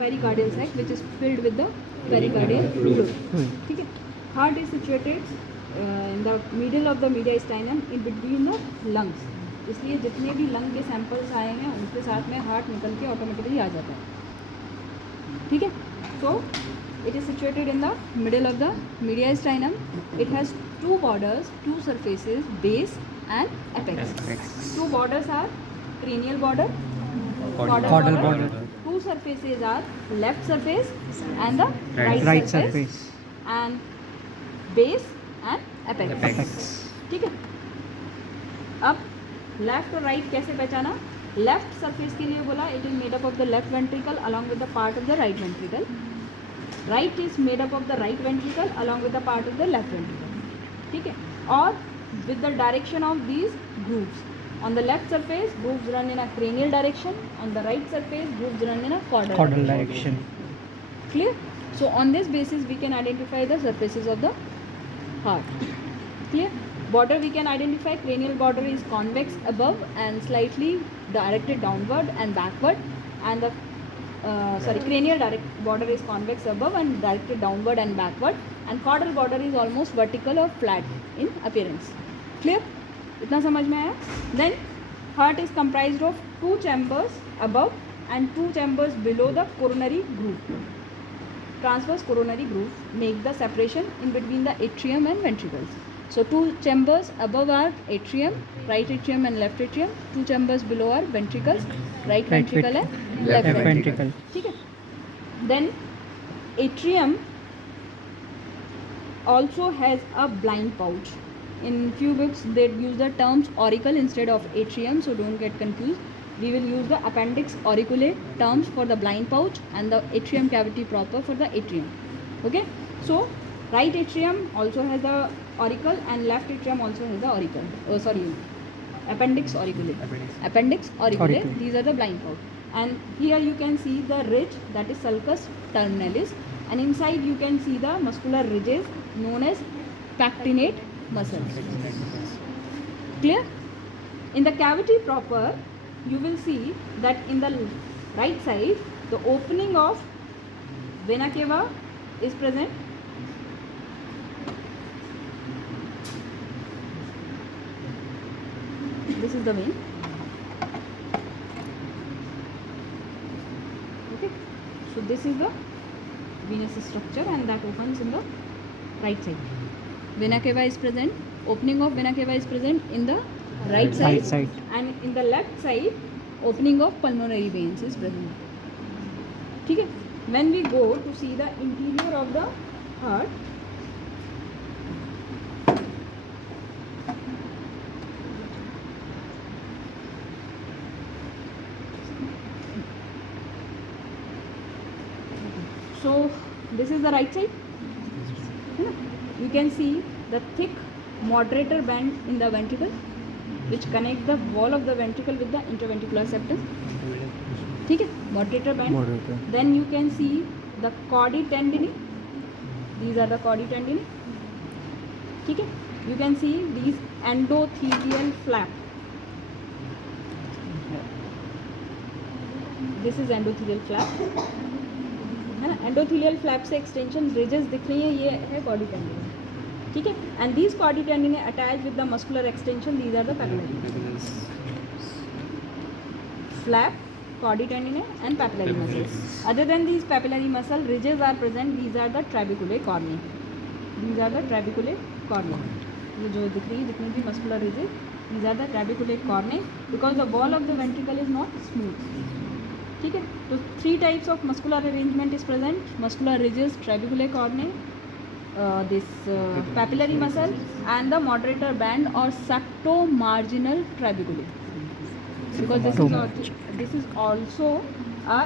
pericardial sac which is filled with the pericardial fluid. ठीक है. Heart is situated in the middle of the mediastinum in between the lungs. इसलिए जितने भी lung के samples आए हैं उनके साथ में हार्ट निकल के ऑटोमेटिकली आ जाता है. ठीक है. सो it is situated in the middle of the mediastinum. It has two borders, two surfaces, base and apex. Two borders are cranial border, caudal border. Two surfaces are left surface and the right surface, and base and apex. ठीक है. अब left और right कैसे पहचाना? Left surface के लिए बोला it is made up of the left ventricle along with the part of the right ventricle. Right is made up of the right ventricle along with the part of the left ventricle. ठीक है. और with the direction of these grooves. On the left surface, grooves run in a cranial direction. On the right surface, grooves run in a caudal direction. Clear? So on this basis, we can identify the surfaces of the heart. Clear? Border we can identify. Cranial border is convex above and slightly directed downward and backward. And the cranial border is convex above and directed downward and backward. And caudal border is almost vertical or flat in appearance. Clear? इतना समझ में आया? Then heart is comprised of two chambers above and two chambers below the coronary groove. Transverse coronary groove make the separation in between the atrium and ventricles. So two chambers above are atrium, right atrium and left atrium. Two chambers below are ventricles, right ventricle and left ventricle. ठीक है. Then atrium also has a blind pouch. In few books they use the terms auricle instead of atrium, so don't get confused. We will use the appendix auriculae terms for the blind pouch and the atrium cavity proper for the atrium. Okay, so right atrium also has the auricle and left atrium also has the auricle. Appendix auriculae. These are the blind pouch. And here you can see the ridge, that is sulcus terminalis, and inside you can see the muscular ridges known as pectinate muscles. Clear? In the cavity proper, you will see that in the right side, the opening of vena cava is present. This is the vein. Okay, so this is the venous structure and that opens in the right side. Vena cava is present. Opening of vena cava is present in the right side. And in the left side, opening of pulmonary veins is present. ठीक है. When we go to see the interior of the heart, so this is the right side. You can see the thick moderator band in the ventricle which connect the wall of the ventricle with the interventricular septum. ठीक है. Moderator band. Then you can see the chordae tendineae. These are the chordae tendineae. ठीक है. You can see these endothelial flap. This is endothelial flap. है ना. Endothelial flap से extension ridges दिख रही है, ये है कॉर्डी टेंडिने. ठीक है. And these chordae tendineae attach with the muscular extension. These are the papillary flap, chordae tendineae and papillary muscles. Other than these papillary muscle, ridges are present. These are the trabeculae corneae. ये जो दिख रही है जितनी भी muscular ridges, these are the trabeculae corneae because the wall of the ventricle is not smooth. ठीक है. तो 3 types of muscular arrangement is present: muscular ridges, trabeculae corneae, this papillary muscle and the moderator band or septomarginal trabeculae. Because this is also a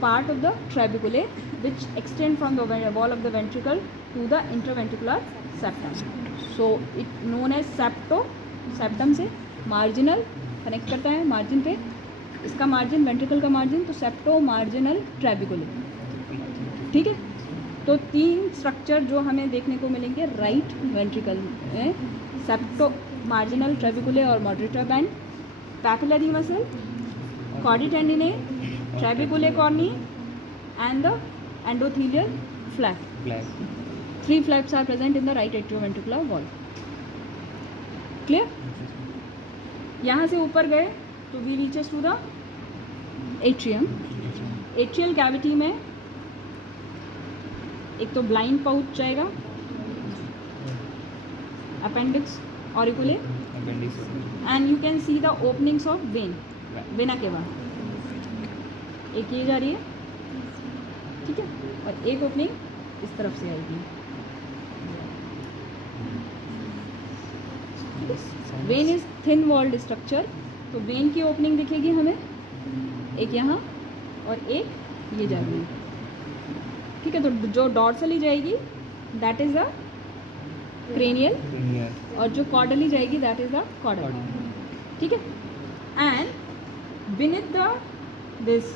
part of the trabeculae which extend from the wall of the ventricle to the interventricular septum. So it known as septum से marginal connect करता है margin पे. इसका margin ventricle का margin, तो septo marginal ट्रैबिकुले. ठीक है. तो 3 स्ट्रक्चर जो हमें देखने को मिलेंगे राइट वेंट्रिकल में: सेप्टो मार्जिनल ट्रैबिकुले और moderator band, papillary muscle, chordae tendineae, trabeculae carneae and the endothelial flap. Black. 3 flaps are present in the right atrioventricular wall. Clear? यहाँ से ऊपर गए तो we reaches to the atrium. Atrial cavity में एक तो blind pouch जाएगा, appendix auriculae, Appendix. And you can see the openings of vein, vena cava. एक ये जा रही है, ठीक है, और एक ओपनिंग इस तरफ से आएगी. Vein is thin walled structure, तो वेन की ओपनिंग दिखेगी हमें, एक यहाँ और एक ये जा रही है, ठीक है. तो जो डॉर्सली जाएगी that is the cranial, Cranial. और जो कॉर्डली जाएगी दैट इज द कॉर्डल, ठीक है. And beneath the this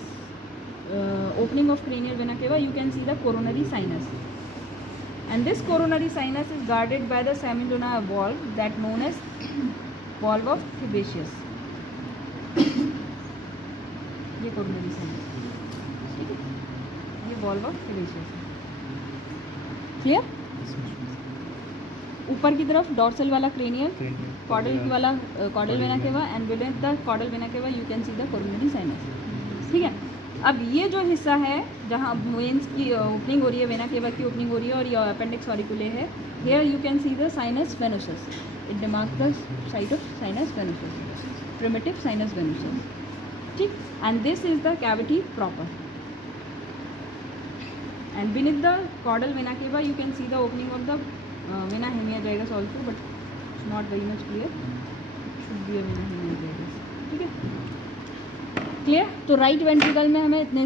opening of cranial vena cava you can see the coronary sinus, and this coronary sinus is guarded by the semilunar valve that known as valve of Fabaceous. ये coronary sinus, ठीक है, ये valve of Fabaceous है. Clear? ऊपर की तरफ dorsal वाला cranial, caudal वाला caudal vena cava, and beneath the caudal vena cava you can see the coronary sinus, ठीक है. अब ये जो हिस्सा है जहाँ वेन्स की ओपनिंग हो रही है, वेना केवा की ओपनिंग हो रही है और ये अपेंडिक्स ऑरिकुले है, here you can see the sinus venosus. It demarcates the site of sinus venosus, primitive sinus venosus, ठीक. And this is the cavity proper. And beneath the caudal vena cava you can see the opening of the vena hemiatragus also, but it's not very much clear. It should be a vena hemiatragus, ठीक है. Clear? तो right ventricle में हमें इतने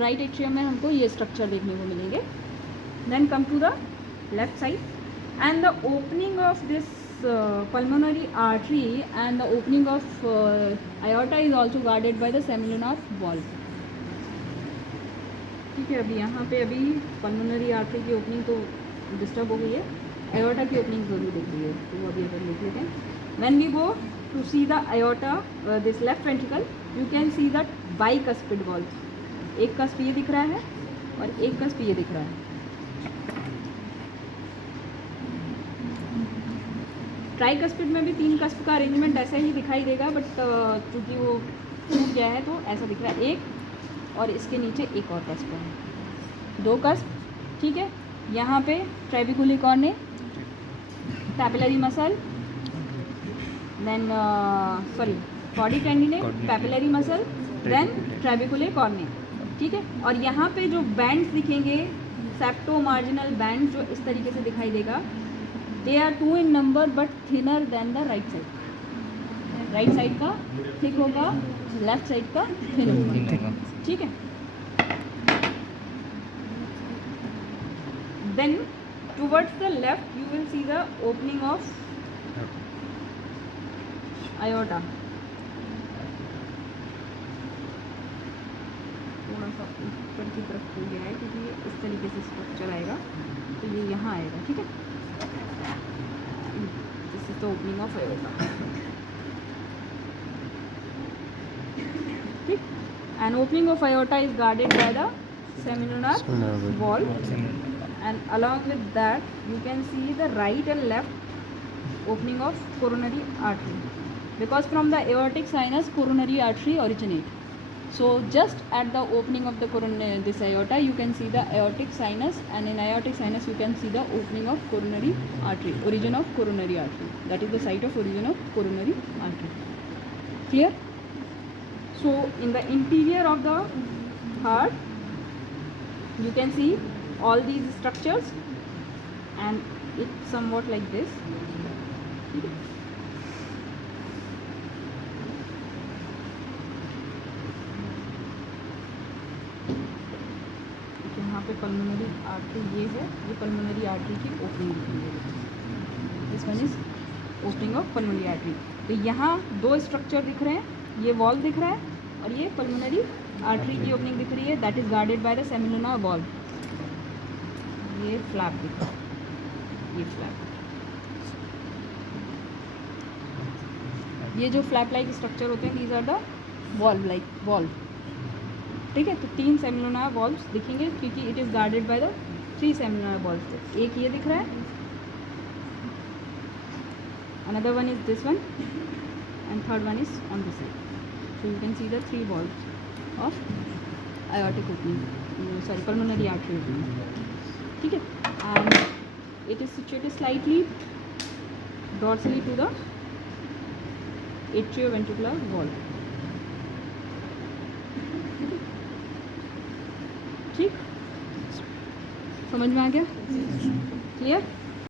right atrium में हमको ये structure देखने को मिलेंगे. Then come to the left side, and the opening of this pulmonary artery and the opening of aorta is also guarded by the semilunar valve, ठीक है. अभी यहाँ पे अभी पल्मोनरी आर्टरी की ओपनिंग तो डिस्टर्ब हो गई है, एयोर्टा की ओपनिंग जरूर दिख रही है, तो वो अभी अगर लिख लेते हैं. When we go to see the aorta, this left ventricle, you can see that bicuspid valve. एक कस्प ये दिख रहा है और एक कस्प ये दिख रहा है. ट्राइकस्पिड में भी 3 कस्प का अरेंजमेंट ऐसा ही दिखाई देगा, बट चूँकि वो टूट गया है तो ऐसा दिख रहा है. एक और इसके नीचे एक और कस्प है, 2 कस्प, ठीक है. यहाँ पे trabeculae carneae, papillary muscle, then sorry chordae tendineae, papillary muscle, then trabeculae carneae, ठीक है. और यहाँ पे जो बैंड्स दिखेंगे, सेप्टो मार्जिनल बैंड जो इस तरीके से दिखाई देगा, they are 2 in number but thinner than the right side. Right side का थिक होगा, लेफ्ट साइड का थिन होगा, ठीक है. Then towards the left you will see the opening of aorta. थोड़ा सा ऊपर की तरफ हो गया है क्योंकि ये इस तरीके से स्ट्रक्चर आएगा, तो ये यहाँ आएगा, ठीक है. This is the opening of aorta, ठीक. An opening of aorta is guarded by the semilunar valve, and along with that you can see the right and left opening of coronary artery, because from the aortic sinus coronary artery originate. So just at the opening of the this aorta you can see the aortic sinus, and in aortic sinus you can see the opening of coronary artery, origin of coronary artery, that is the site of origin of coronary artery. Clear? So in the interior of the heart you can see all these structures, and it's somewhat like this. यहाँ पे pulmonary artery ये है, ये pulmonary artery की opening दिख रही है. This one is opening of pulmonary artery. तो यहाँ 2 स्ट्रक्चर दिख रहे हैं, ये वॉल्व दिख रहा है और ये पल्मोनरी आर्टरी की ओपनिंग दिख रही है, that is guarded by the semilunar valve. ये फ्लैप दिख रहा है, ये फ्लैप, ये जो फ्लैप लाइक स्ट्रक्चर होते हैं, these are the valve like valve, ठीक है, तो 3 सेमिनोनायर वॉल्व्स दिखेंगे क्योंकि it is guarded by the 3 semilunar valves. एक ये दिख रहा है, another one is this one and third one is on this side. So you can see the 3 valves of aortic opening, sorry, pulmonary artery opening, ठीक है। And it is situated slightly dorsally to the atrioventricular valve, ठीक, समझ में आ गया? Clear?